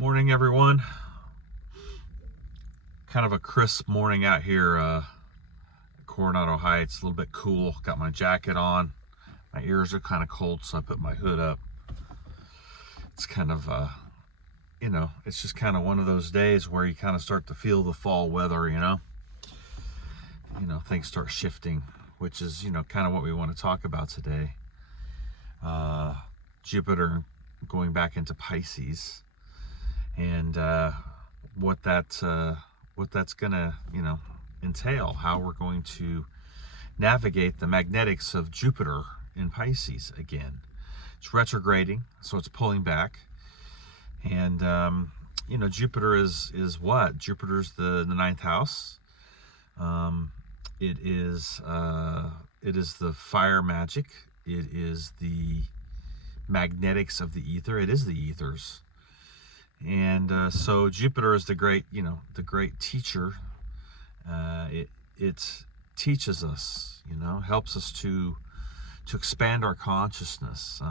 Morning, everyone. Kind of a crisp morning out here, Coronado Heights. A little bit cool. Got my jacket on. My ears are kind of cold, so I put my hood up. It's kind of, it's just kind of one of those days where you kind of start to feel the fall weather. Things start shifting, which is, kind of what we want to talk about today. Jupiter going back into Pisces, and what that's gonna entail, how we're going to navigate the magnetics of Jupiter in Pisces again. It's retrograding, so it's pulling back, and Jupiter is what? Jupiter's the ninth house. It is the fire magic. It is the magnetics of the ether. It is the ethers. And so Jupiter is the great teacher. It teaches us, helps us to expand our consciousness,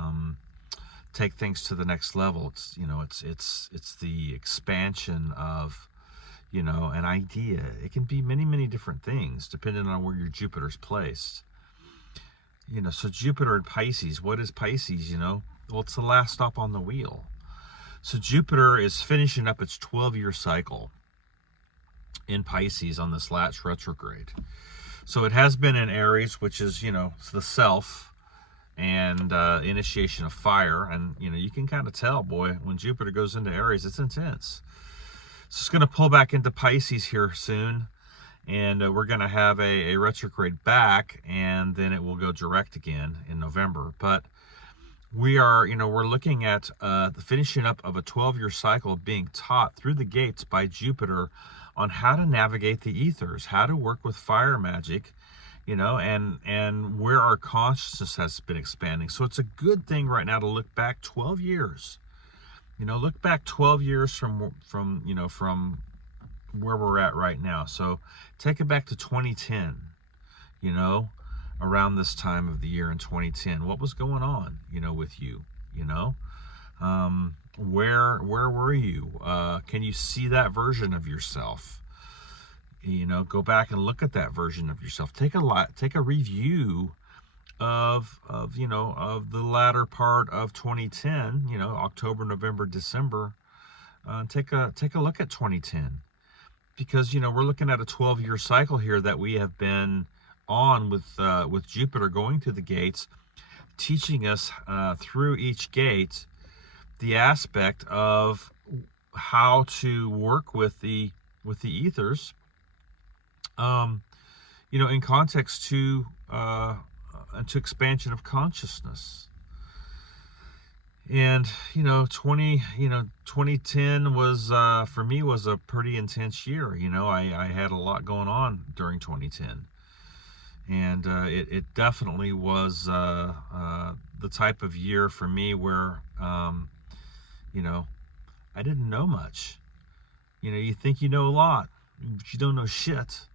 take things to the next level. It's the expansion of, an idea. It can be many, many different things depending on where your Jupiter's placed. So Jupiter in Pisces, what is Pisces? Well, it's the last stop on the wheel. So Jupiter is finishing up its 12-year cycle in Pisces on this last retrograde. So it has been in Aries, which is, it's the self and initiation of fire. And, you can kind of tell, boy, when Jupiter goes into Aries, it's intense. So it's going to pull back into Pisces here soon. And we're going to have a retrograde back, and then it will go direct again in November. But we're looking at the finishing up of a 12-year cycle being taught through the gates by Jupiter on how to navigate the ethers, how to work with fire magic, and where our consciousness has been expanding. So it's a good thing right now to look back 12 years. Look back 12 years from where we're at right now. So take it back to 2010, around this time of the year in 2010. What was going on, with you? Where were you? Can you see that version of yourself? Go back and look at that version of yourself. Take a review of the latter part of 2010, October, November, December. Take a look at 2010, because we're looking at a 12-year cycle here that we have been on with Jupiter going through the gates, teaching us through each gate the aspect of how to work with the ethers, in context to expansion of consciousness. And 2010 was for me was a pretty intense year. I had a lot going on during 2010, and it definitely was the type of year for me where I didn't know much. You think you know a lot, but you don't know shit.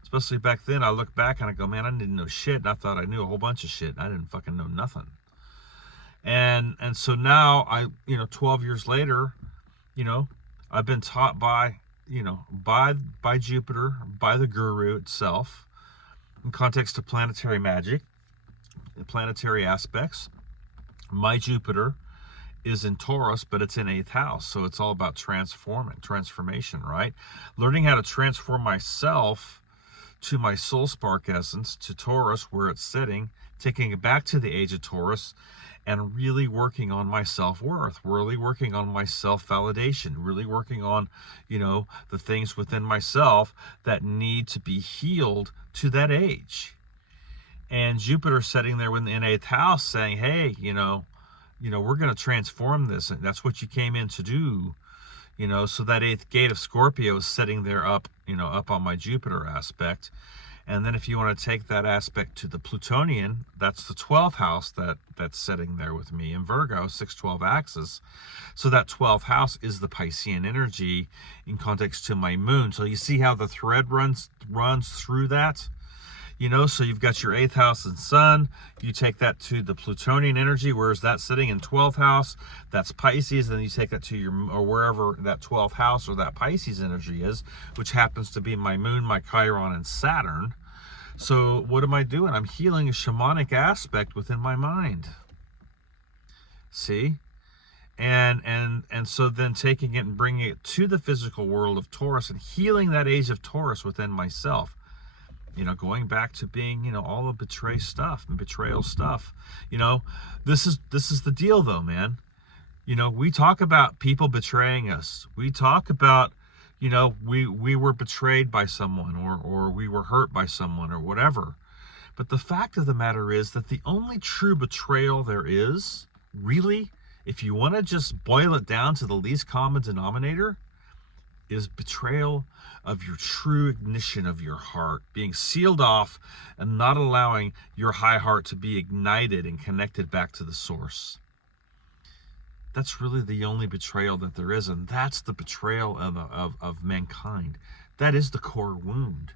Especially back then. I look back and I go, man, I didn't know shit, and I thought I knew a whole bunch of shit. I didn't fucking know nothing. And so now 12 years later, I've been taught by Jupiter, by the guru itself, in context of planetary magic, the planetary aspects. My Jupiter is in Taurus, but it's in 8th house. So it's all about transformation, right? Learning how to transform myself to my soul spark essence, to Taurus, where it's sitting, taking it back to the age of Taurus, and really working on my self-worth, really working on my self-validation, really working on, the things within myself that need to be healed to that age. And Jupiter sitting there in 8th house saying, hey, we're going to transform this. And that's what you came in to do. So that 8th gate of Scorpio is sitting there up on my Jupiter aspect. And then if you want to take that aspect to the Plutonian, that's the 12th house that's sitting there with me in Virgo, 6-12 axis. So that 12th house is the Piscean energy in context to my moon. So you see how the thread runs through that? You know, so you've got your 8th house and sun. You take that to the Plutonian energy. Where's that sitting? In 12th house. That's Pisces. Then you take that to your, or wherever that 12th house or that Pisces energy is, which happens to be my moon, my Chiron, and Saturn. So what am I doing? I'm healing a shamanic aspect within my mind. See? And so then taking it and bringing it to the physical world of Taurus and healing that age of Taurus within myself. You know, going back to being, you know, all the betrayal stuff. You know, this is the deal though, man. You know, we talk about people betraying us. We talk about, you know, we were betrayed by someone, or we were hurt by someone, or whatever. But the fact of the matter is that the only true betrayal there is, really, if you want to just boil it down to the least common denominator, is betrayal of your true ignition of your heart, being sealed off and not allowing your high heart to be ignited and connected back to the source. That's really the only betrayal that there is, and that's the betrayal of mankind. That is the core wound.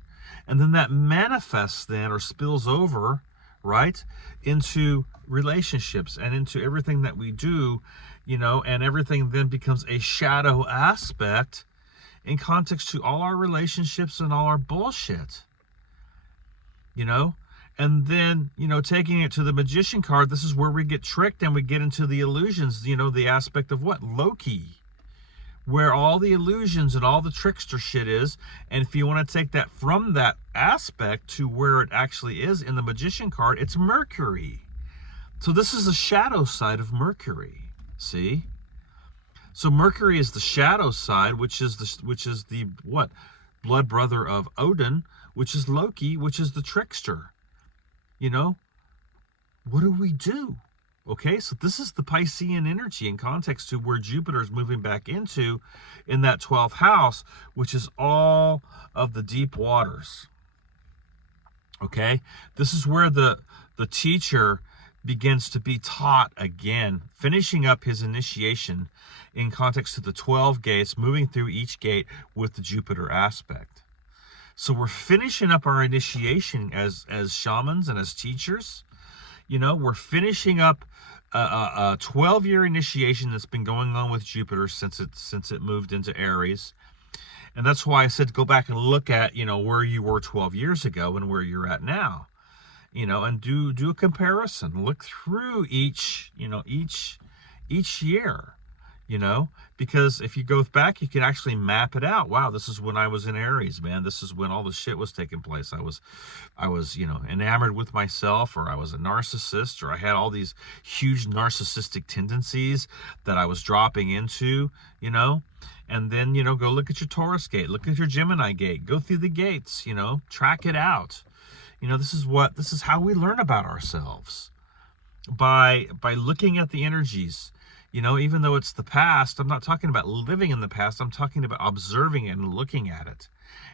And then that manifests then, or spills over, right, into relationships and into everything that we do, you know, and everything then becomes a shadow aspect in context to all our relationships and all our bullshit, you know. And then, you know, taking it to the Magician card, this is where we get tricked and we get into the illusions, you know, the aspect of what? Loki, where all the illusions and all the trickster shit is. And if you want to take that from that aspect to where it actually is in the Magician card, it's Mercury. So this is the shadow side of Mercury, see? So Mercury is the shadow side, which is the what? Blood brother of Odin, which is Loki, which is the trickster. You know, what do we do? Okay, so this is the Piscean energy in context to where Jupiter is moving back into in that 12th house, which is all of the deep waters. Okay, this is where the teacher begins to be taught again, finishing up his initiation in context to the 12 gates, moving through each gate with the Jupiter aspect. So we're finishing up our initiation as shamans and as teachers. You know, we're finishing up a 12-year initiation that's been going on with Jupiter since it moved into Aries. And that's why I said go back and look at, you know, where you were 12 years ago and where you're at now. You know, and do a comparison. Look through each year. You know, because if you go back, you can actually map it out. Wow, this is when I was in Aries, man. This is when all the shit was taking place. I was, you know, enamored with myself, or I was a narcissist, or I had all these huge narcissistic tendencies that I was dropping into, you know. And then, you know, go look at your Taurus gate, look at your Gemini gate, go through the gates, you know, track it out. You know, this is how we learn about ourselves, by looking at the energies. You know, even though it's the past, I'm not talking about living in the past. I'm talking about observing it and looking at it,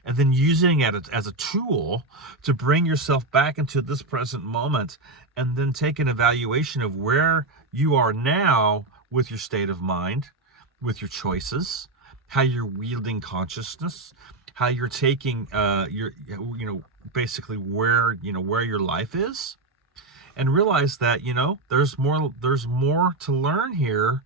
and then using it as a tool to bring yourself back into this present moment, and then take an evaluation of where you are now with your state of mind, with your choices, how you're wielding consciousness, how you're taking your, you know, basically where your life is. And realize that, you know, there's more to learn here.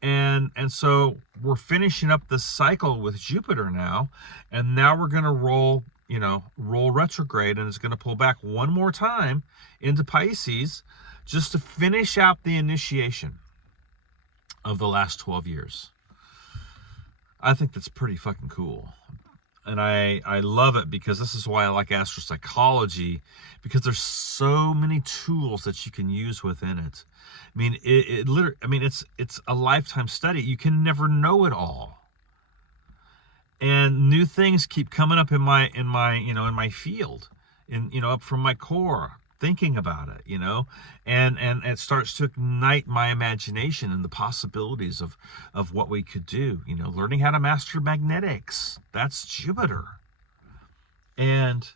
And so we're finishing up this cycle with Jupiter now. And now we're going to roll retrograde, and it's going to pull back one more time into Pisces just to finish out the initiation of the last 12 years. I think that's pretty fucking cool. And I love it, because this is why I like astropsychology, because there's so many tools that you can use within it. I mean, it's a lifetime study. You can never know it all. And new things keep coming up in my field, up from my core, thinking about it, and it starts to ignite my imagination and the possibilities of what we could do, learning how to master magnetics. That's Jupiter. And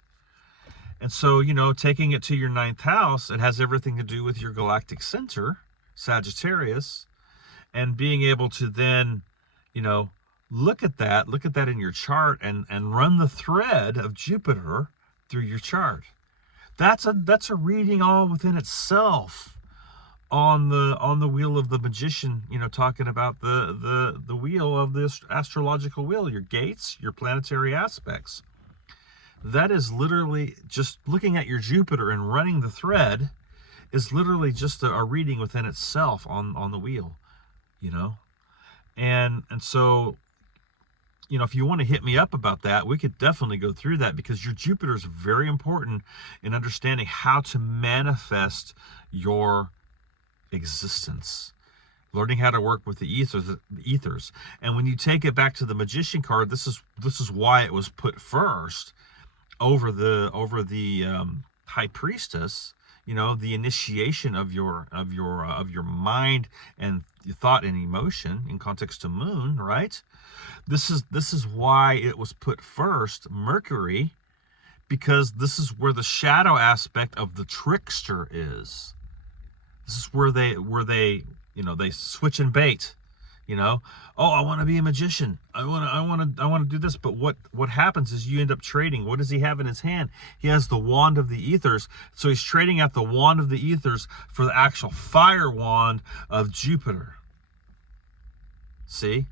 so, taking it to your 9th house, it has everything to do with your galactic center, Sagittarius, and being able to then, look at that in your chart and run the thread of Jupiter through your chart. That's a reading all within itself on the wheel of the magician, talking about the wheel of this astrological wheel, your gates, your planetary aspects. That is literally just looking at your Jupiter and running the thread is literally just a reading within itself on the wheel, and so, if you want to hit me up about that, we could definitely go through that, because your Jupiter is very important in understanding how to manifest your existence, learning how to work with the ethers. And when you take it back to the Magician card, this is why it was put first over the High Priestess. The initiation of your mind and your thought and emotion in context to Moon, right? This is why it was put first, Mercury, because this is where the shadow aspect of the trickster is. This is where they they switch and bait. Oh, I want to be a magician. I want to do this. But what happens is you end up trading. What does he have in his hand? He has the wand of the ethers. So he's trading out the wand of the ethers for the actual fire wand of Jupiter. See?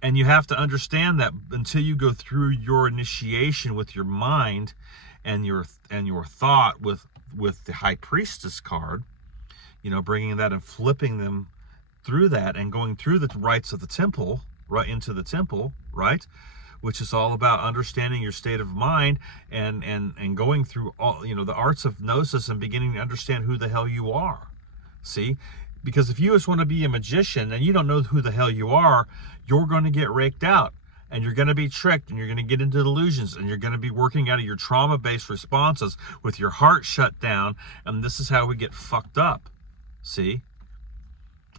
And you have to understand that until you go through your initiation with your mind and your thought with the High Priestess card, bringing that and flipping them through that and going through the rites of the temple, right into the temple, right? Which is all about understanding your state of mind and going through all, the arts of gnosis and beginning to understand who the hell you are. See? Because if you just want to be a magician and you don't know who the hell you are, you're going to get raked out and you're going to be tricked and you're going to get into delusions and you're going to be working out of your trauma-based responses with your heart shut down. And this is how we get fucked up. See?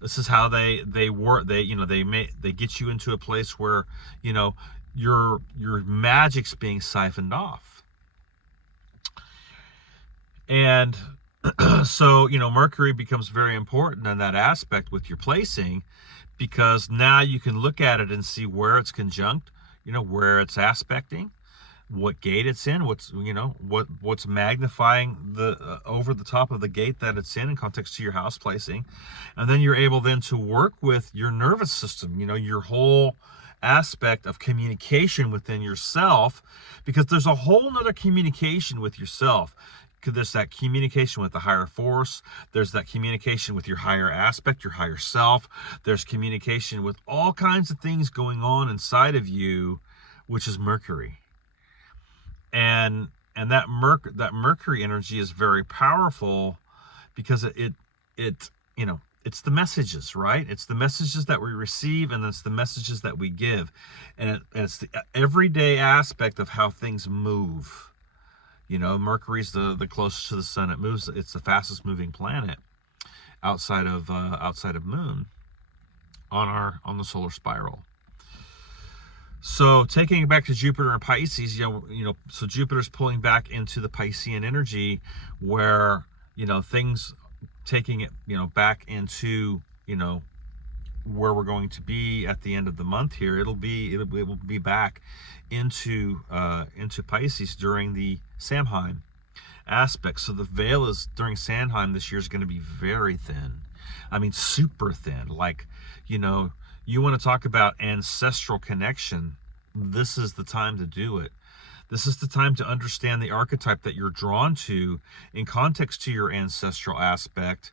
This is how they work. They get you into a place where, your magic's being siphoned off. And so, Mercury becomes very important in that aspect with your placing, because now you can look at it and see where it's conjunct, where it's aspecting, what gate it's in, what's magnifying the over the top of the gate that it's in context to your house placing. And then you're able then to work with your nervous system, your whole aspect of communication within yourself, because there's a whole nother communication with yourself. There's that communication with the higher force. There's that communication with your higher aspect, your higher self. There's communication with all kinds of things going on inside of you, which is Mercury. And that Mercury energy is very powerful, because it's the messages, right? It's the messages that we receive, and it's the messages that we give, and it's the everyday aspect of how things move. Mercury's the closest to the sun. It moves. It's the fastest moving planet outside of Moon on the solar spiral. So taking it back to Jupiter and Pisces, so Jupiter's pulling back into the Piscean energy, where things taking it back into where we're going to be at the end of the month here. It will be back into Pisces during the Samhain aspect. So the veil is during Samhain this year is going to be very thin. I mean, super thin. Like, you want to talk about ancestral connection. This is the time to do it. This is the time to understand the archetype that you're drawn to in context to your ancestral aspect,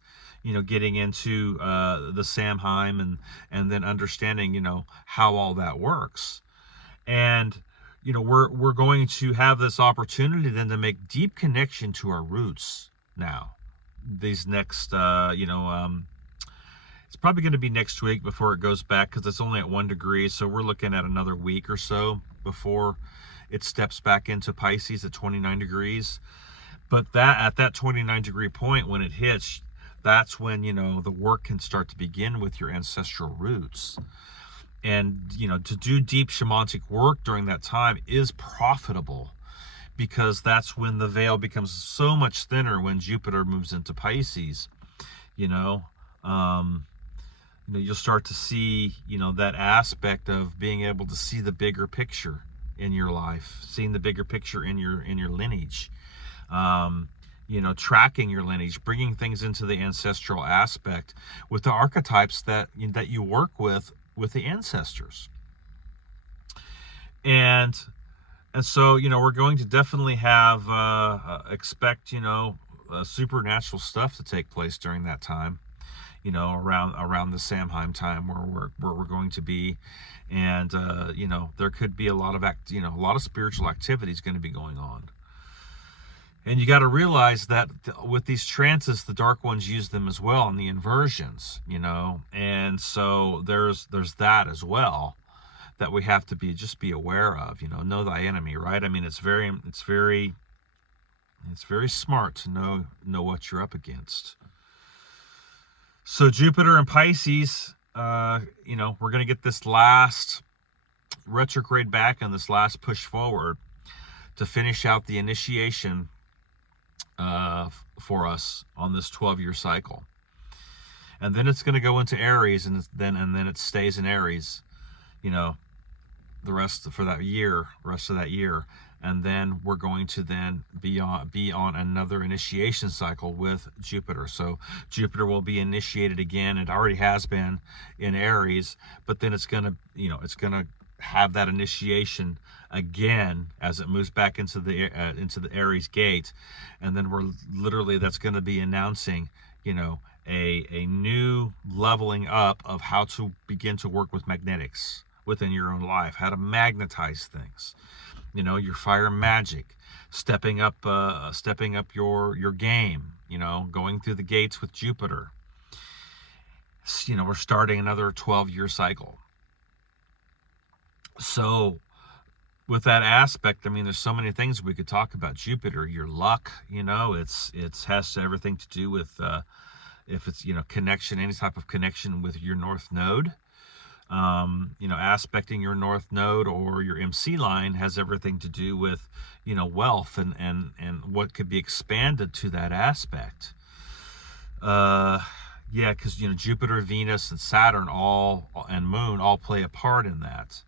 getting into the Samhain and then understanding, how all that works. And, we're going to have this opportunity then to make deep connection to our roots now. These next, it's probably going to be next week before it goes back, because it's only at 1 degree. So we're looking at another week or so before it steps back into Pisces at 29 degrees. But at that 29 degree point, when it hits, that's when, the work can start to begin with your ancestral roots. And, to do deep shamanic work during that time is profitable, because that's when the veil becomes so much thinner when Jupiter moves into Pisces. You'll start to see, that aspect of being able to see the bigger picture in your life, seeing the bigger picture in your lineage. tracking your lineage, bringing things into the ancestral aspect with the archetypes that you work with the ancestors. And so, we're going to definitely have expect supernatural stuff to take place during that time, around the Samhain time, where we're going to be. And there could be a lot of spiritual activities going to be going on. And you got to realize that with these trances, the Dark Ones use them as well, and the inversions, and so there's that as well that we have to be aware of. Know thy enemy, right? I mean, it's very smart to know what you're up against. So Jupiter and Pisces, we're going to get this last retrograde back and this last push forward to finish out the initiation for us on this 12-year cycle. And then it's going to go into Aries, and then it stays in Aries, the rest of that year. And then we're going to then be on another initiation cycle with Jupiter. So Jupiter will be initiated again. It already has been in Aries, but then it's going to have that initiation again as it moves back into the Aries gate, and then that's going to be announcing a new leveling up of how to begin to work with magnetics within your own life, how to magnetize things, your fire magic, stepping up your game, going through the gates with Jupiter. We're starting another 12-year cycle. So with that aspect, I mean, there's so many things we could talk about Jupiter. Your luck, it has everything to do with if it's connection, any type of connection with your North Node. Aspecting your North Node or your MC line has everything to do with wealth and what could be expanded to that aspect. Because Jupiter, Venus, and Saturn and Moon all play a part in that.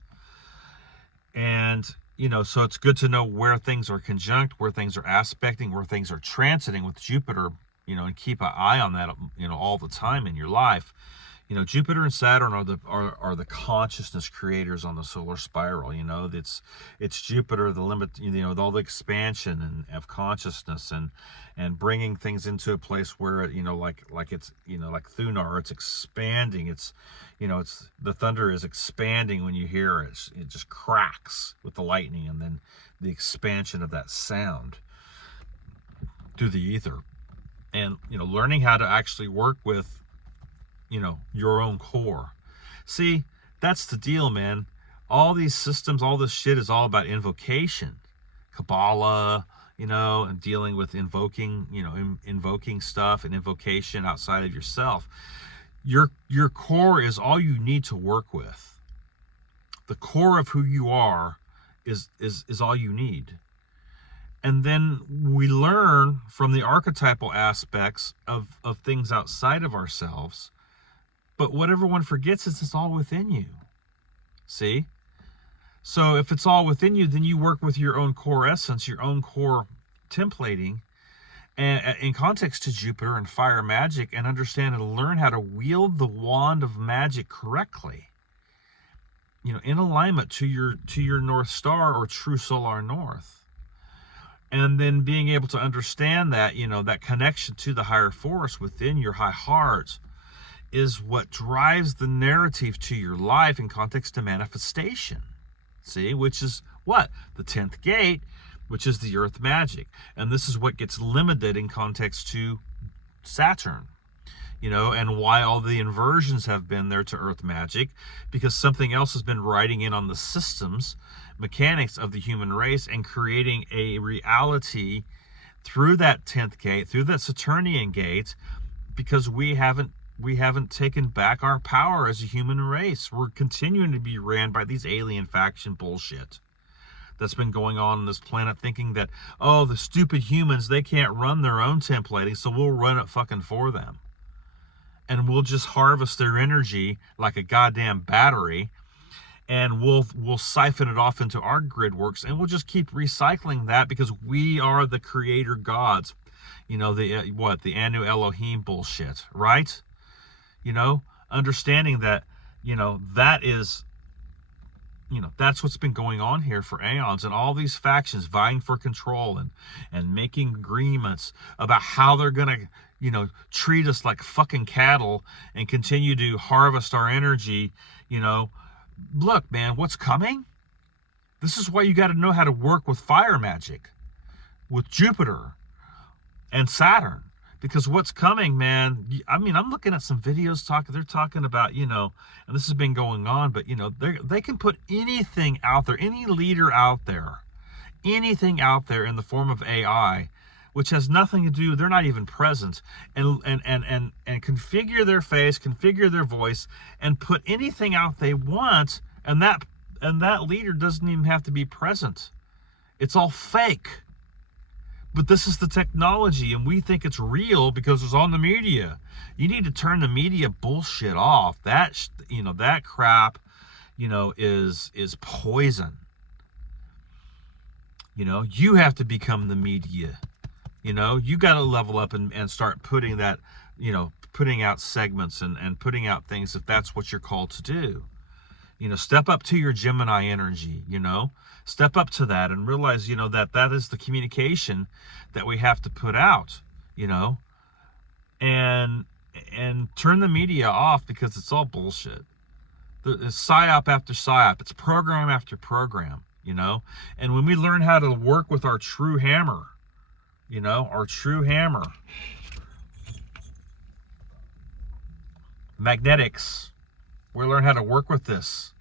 And, so it's good to know where things are conjunct, where things are aspecting, where things are transiting with Jupiter, and keep an eye on that, all the time in your life. Jupiter and Saturn are the consciousness creators on the solar spiral. It's Jupiter, the limit, all the expansion and of consciousness and bringing things into a place where like it's like Thunar, it's expanding. It's the thunder is expanding when you hear it. It just cracks with the lightning, and then the expansion of that sound through the ether, and learning how to actually work with your own core. See, that's the deal, man. All these systems, all this shit is all about invocation, Kabbalah, and dealing with invoking stuff and invocation outside of yourself. Your core is all you need to work with. The core of who you are is all you need. And then we learn from the archetypal aspects of things outside of ourselves. But what everyone forgets is it's all within you. See? So if it's all within you, then you work with your own core essence, your own core templating, and in context to Jupiter and fire magic, and understand and learn how to wield the wand of magic correctly. In alignment to your North Star or true solar north. And then being able to understand that, that connection to the higher force within your high heart is what drives the narrative to your life in context to manifestation. See, which is what? The 10th gate, which is the earth magic. And this is what gets limited in context to Saturn, and why all the inversions have been there to earth magic, because something else has been riding in on the systems, mechanics of the human race, and creating a reality through that 10th gate, through that Saturnian gate, because we haven't taken back our power as a human race. We're continuing to be ran by these alien faction bullshit that's been going on this planet, thinking that, the stupid humans, they can't run their own templating, so we'll run it fucking for them. And we'll just harvest their energy like a goddamn battery, and we'll siphon it off into our grid works, and we'll just keep recycling that because we are the creator gods. You know, the Anu Elohim bullshit, right? You know, understanding that, you know, that is, you know, that's what's been going on here for aeons, and all these factions vying for control and making agreements about how they're going to, you know, treat us like fucking cattle and continue to harvest our energy. You know, look, man, what's coming? This is why you got to know how to work with fire magic, with Jupiter and Saturn. Because what's coming, man, I mean, I'm looking at some videos they're talking about, you know, and this has been going on, but, you know, they can put anything out there, any leader out there, anything out there in the form of AI, which has nothing to do, they're not even present, and configure their face, configure their voice, and put anything out they want, and that leader doesn't even have to be present. It's all fake. But this is the technology, and we think it's real because it's on the media. You need to turn the media bullshit off. That, you know, that crap, you know, is poison. You know, you have to become the media. You know, you got to level up and start putting that, you know, putting out segments and putting out things if that's what you're called to do. You know, step up to your Gemini energy, you know, step up to that and realize, you know, that is the communication that we have to put out, you know, and turn the media off because it's all bullshit. It's psyop after psyop. It's program after program, you know, and when we learn how to work with our true hammer, you know, our true hammer, magnetics, we learn how to work with this.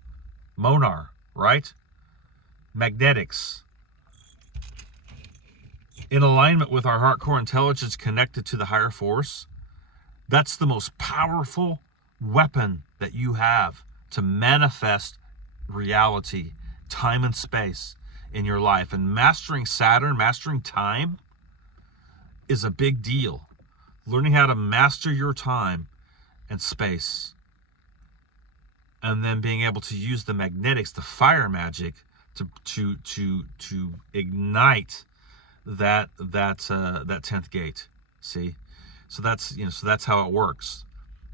Monar, right? Magnetics. In alignment with our heart core intelligence connected to the higher force, that's the most powerful weapon that you have to manifest reality, time and space in your life. And mastering Saturn, mastering time is a big deal. Learning how to master your time and space, and then being able to use the magnetics, the fire magic, to ignite that 10th gate. See, so that's how it works.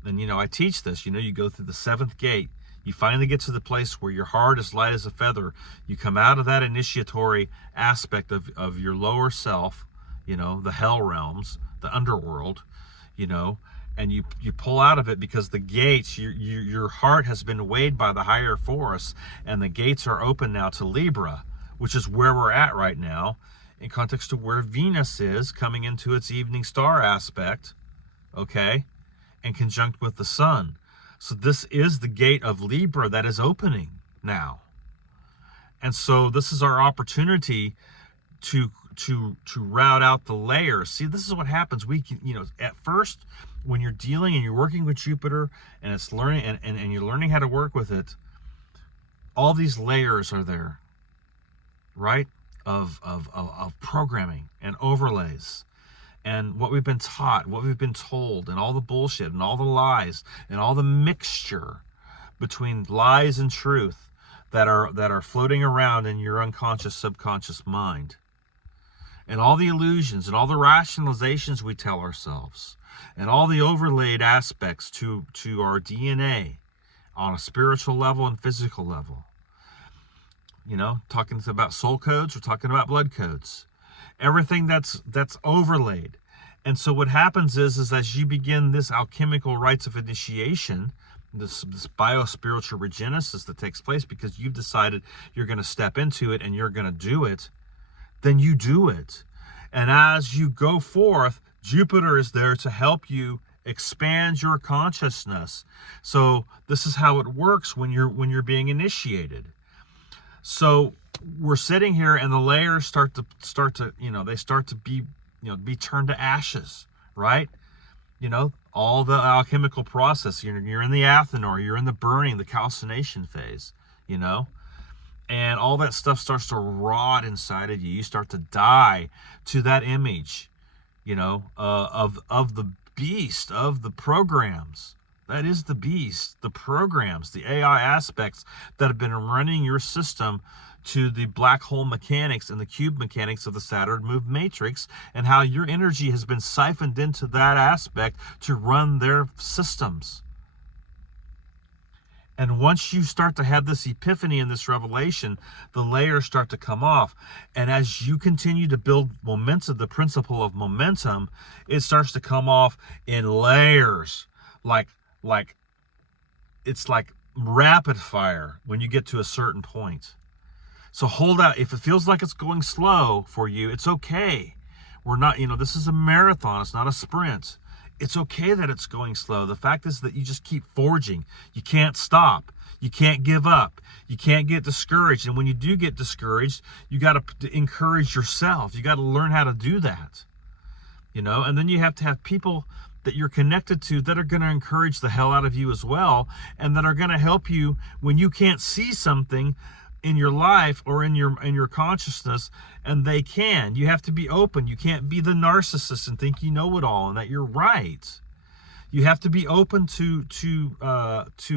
And, you know, I teach this. You know, you go through the 7th gate. You finally get to the place where your heart is light as a feather. You come out of that initiatory aspect of your lower self, you know, the hell realms, the underworld, you know, and you pull out of it because the gates, your heart has been weighed by the higher force, and the gates are open now to Libra, which is where we're at right now, in context to where Venus is coming into its evening star aspect, okay, and conjunct with the sun. So this is the gate of Libra that is opening now. And so this is our opportunity to route out the layers. See, this is what happens. We can, you know, at first, when you're dealing and you're working with Jupiter and it's learning and you're learning how to work with it, all these layers are there, right? Of programming and overlays and what we've been taught, what we've been told, and all the bullshit and all the lies and all the mixture between lies and truth that are floating around in your unconscious, subconscious mind. And all the illusions and all the rationalizations we tell ourselves, and all the overlaid aspects to our DNA on a spiritual level and physical level. You know, talking about soul codes, we're talking about blood codes. Everything that's overlaid. And so what happens is as you begin this alchemical rites of initiation, this bio-spiritual regenesis that takes place because you've decided you're going to step into it and you're going to do it, then you do it. And as you go forth, Jupiter is there to help you expand your consciousness. So this is how it works when you're being initiated. So we're sitting here and the layers start to you know, they start to be, you know, be turned to ashes, right? You know, all the alchemical process, you're in the athanor, you're in the burning, the calcination phase, you know, and all that stuff starts to rot inside of you. You start to die to that image, you know, of the beast, of the programs. That is the beast, the programs, the AI aspects that have been running your system to the black hole mechanics and the cube mechanics of the Saturn move matrix, and how your energy has been siphoned into that aspect to run their systems. And once you start to have this epiphany and this revelation, the layers start to come off. And as you continue to build momentum, the principle of momentum, it starts to come off in layers. Like it's like rapid fire when you get to a certain point. So hold out. If it feels like it's going slow for you, it's okay. We're not, this is a marathon. It's not a sprint. It's okay that it's going slow. The fact is that you just keep forging. You can't stop. You can't give up. You can't get discouraged. And when you do get discouraged, you got to encourage yourself. You got to learn how to do that. And then you have to have people that you're connected to that are going to encourage the hell out of you as well, and that are going to help you when you can't see something in your life or in your consciousness, and they can. You have to be open. You can't be the narcissist and think you know it all and that you're right. You have to be open to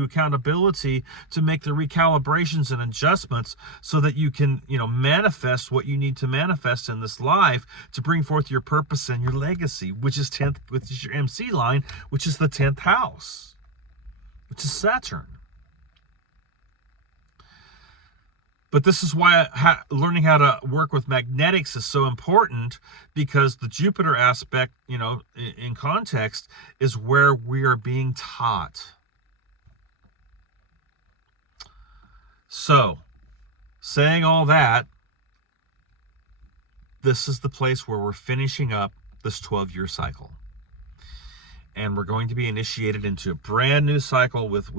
accountability, to make the recalibrations and adjustments so that you can, manifest what you need to manifest in this life to bring forth your purpose and your legacy, which is 10th, which is your MC line, which is the 10th house, which is Saturn. But this is why learning how to work with magnetics is so important, because the Jupiter aspect, in context, is where we are being taught. So, saying all that, this is the place where we're finishing up this 12-year cycle. And we're going to be initiated into a brand new cycle with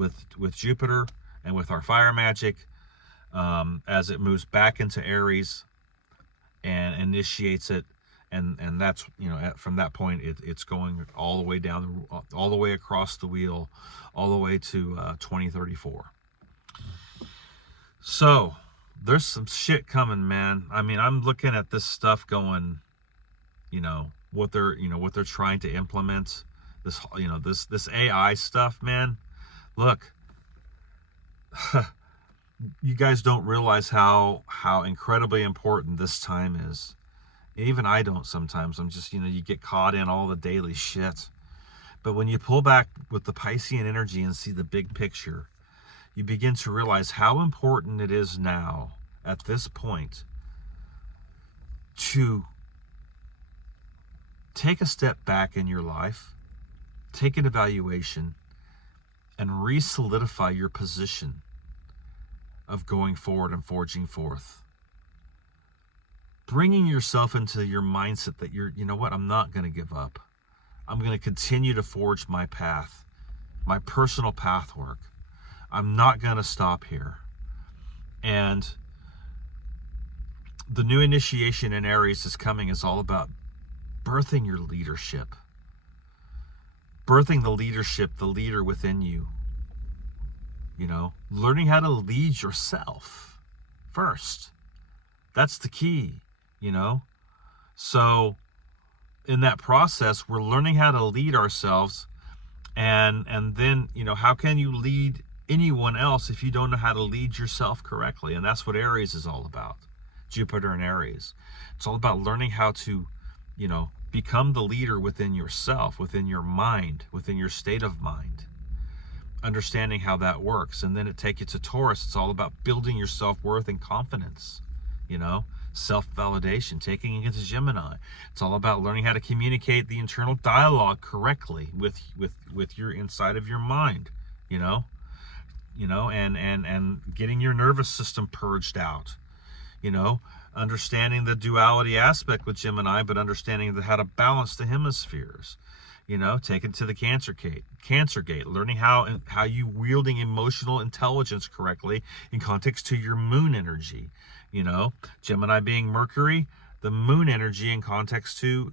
Jupiter and with our fire magic, as it moves back into Aries and initiates it, and that's, from that point it's going all the way down, all the way across the wheel, all the way to 2034. So there's some shit coming, man. I mean, I'm looking at this stuff going, what they're trying to implement, this AI stuff, man. Look, you guys don't realize how incredibly important this time is. Even I don't sometimes. I'm just, you get caught in all the daily shit. But when you pull back with the Piscean energy and see the big picture, you begin to realize how important it is now, at this point, to take a step back in your life, take an evaluation, and re-solidify your position of going forward and forging forth. Bringing yourself into your mindset that I'm not going to give up. I'm going to continue to forge my path, my personal path work. I'm not going to stop here. And the new initiation in Aries is coming is all about birthing your leadership. Birthing the leadership, the leader within you. Learning how to lead yourself first. That's the key, So in that process, we're learning how to lead ourselves, and then, how can you lead anyone else if you don't know how to lead yourself correctly? And that's what Aries is all about. Jupiter and Aries. It's all about learning how to, become the leader within yourself, within your mind, within your state of mind. Understanding how that works. And then it takes you to Taurus. It's all about building your self-worth and confidence, self-validation. Taking it into Gemini, it's all about learning how to communicate the internal dialogue correctly with your inside of your mind, and getting your nervous system purged out, understanding the duality aspect with Gemini, but understanding how to balance the hemispheres. Taken to the Cancer gate, learning how you wielding emotional intelligence correctly in context to your moon energy. Gemini being Mercury, the moon energy in context to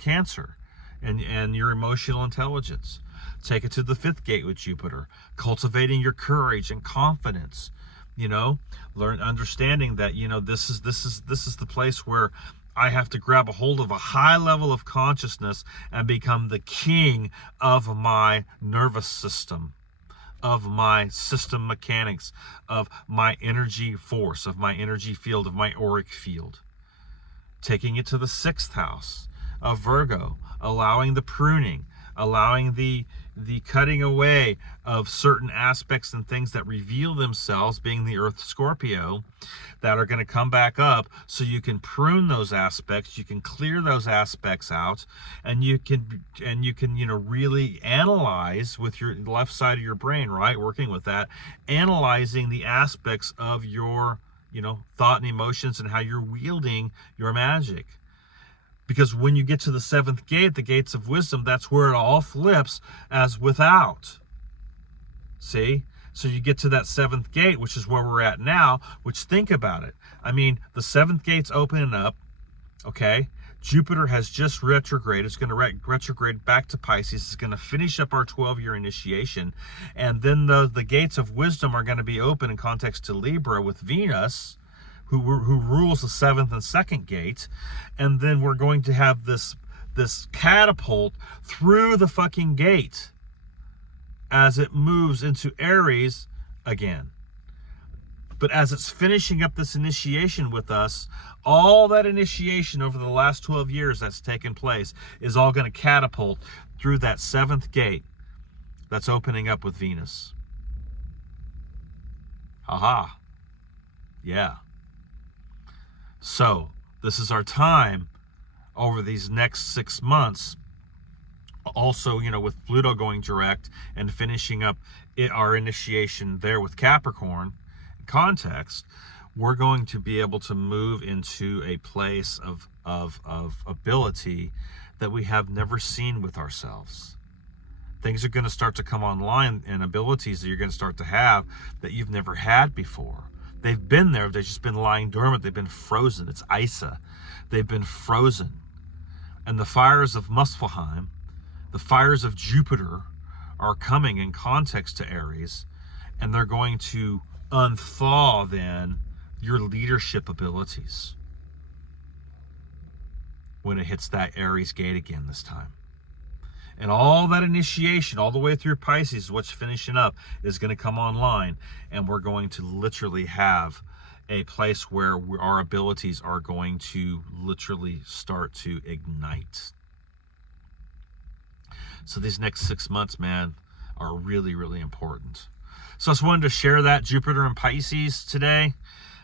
Cancer, and your emotional intelligence. Take it to the 5th gate with Jupiter, cultivating your courage and confidence. Understanding that this is the place where I have to grab a hold of a high level of consciousness and become the king of my nervous system, of my system mechanics, of my energy force, of my energy field, of my auric field. Taking it to the 6th house of Virgo, allowing the pruning, allowing the cutting away of certain aspects and things that reveal themselves, being the Earth Scorpio, that are going to come back up, so you can prune those aspects, you can clear those aspects out, and you can really analyze with your left side of your brain, right, working with that, analyzing the aspects of your thought and emotions and how you're wielding your magic. Because when you get to the 7th gate, the gates of wisdom, that's where it all flips as without. See? So you get to that 7th gate, which is where we're at now, which, think about it. I mean, the 7th gate's opening up, okay? Jupiter has just retrograde. It's going to retrograde back to Pisces. It's going to finish up our 12-year initiation. And then the gates of wisdom are going to be open in context to Libra with Venus, who rules the 7th and 2nd gate. And then we're going to have this catapult through the fucking gate as it moves into Aries again. But as it's finishing up this initiation with us, all that initiation over the last 12 years that's taken place is all going to catapult through that 7th gate that's opening up with Venus. Aha. Yeah. So this is our time over these next 6 months. Also, with Pluto going direct and finishing up our initiation there with Capricorn context, we're going to be able to move into a place of ability that we have never seen with ourselves. Things are going to start to come online, and abilities that you're going to start to have that you've never had before. They've been there, they've just been lying dormant, they've been frozen. It's Isa. They've been frozen. And the fires of Muspelheim, the fires of Jupiter, are coming in context to Aries, and they're going to unthaw then your leadership abilities when it hits that Aries gate again this time. And all that initiation all the way through Pisces, what's finishing up, is going to come online, and we're going to literally have a place where our abilities are going to literally start to ignite. So these next 6 months, man, are really, really important. So I just wanted to share that Jupiter and Pisces today.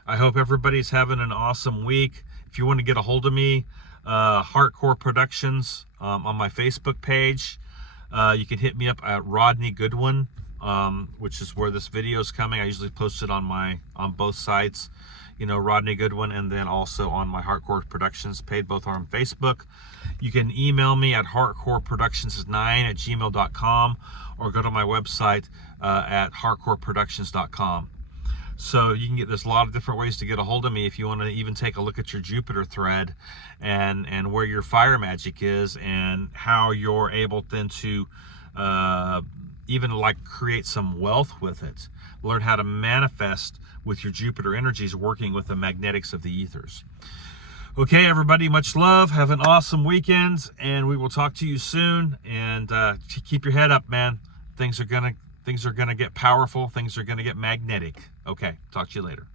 I hope everybody's having an awesome week. If you want to get a hold of me, Hardcore Productions on my Facebook page. You can hit me up at Rodney Goodwin, which is where this video is coming. I usually post it on both sites, Rodney Goodwin, and then also on my Hardcore Productions page. Both are on Facebook. You can email me at hardcoreproductions9@gmail.com, or go to my website at hardcoreproductions.com. So you can there's a lot of different ways to get a hold of me if you want to even take a look at your Jupiter thread and where your fire magic is, and how you're able then to even create some wealth with it. Learn how to manifest with your Jupiter energies, working with the magnetics of the ethers. Okay, everybody, much love. Have an awesome weekend, and we will talk to you soon. And keep your head up, man. Things are gonna get powerful. Things are gonna get magnetic. Okay, talk to you later.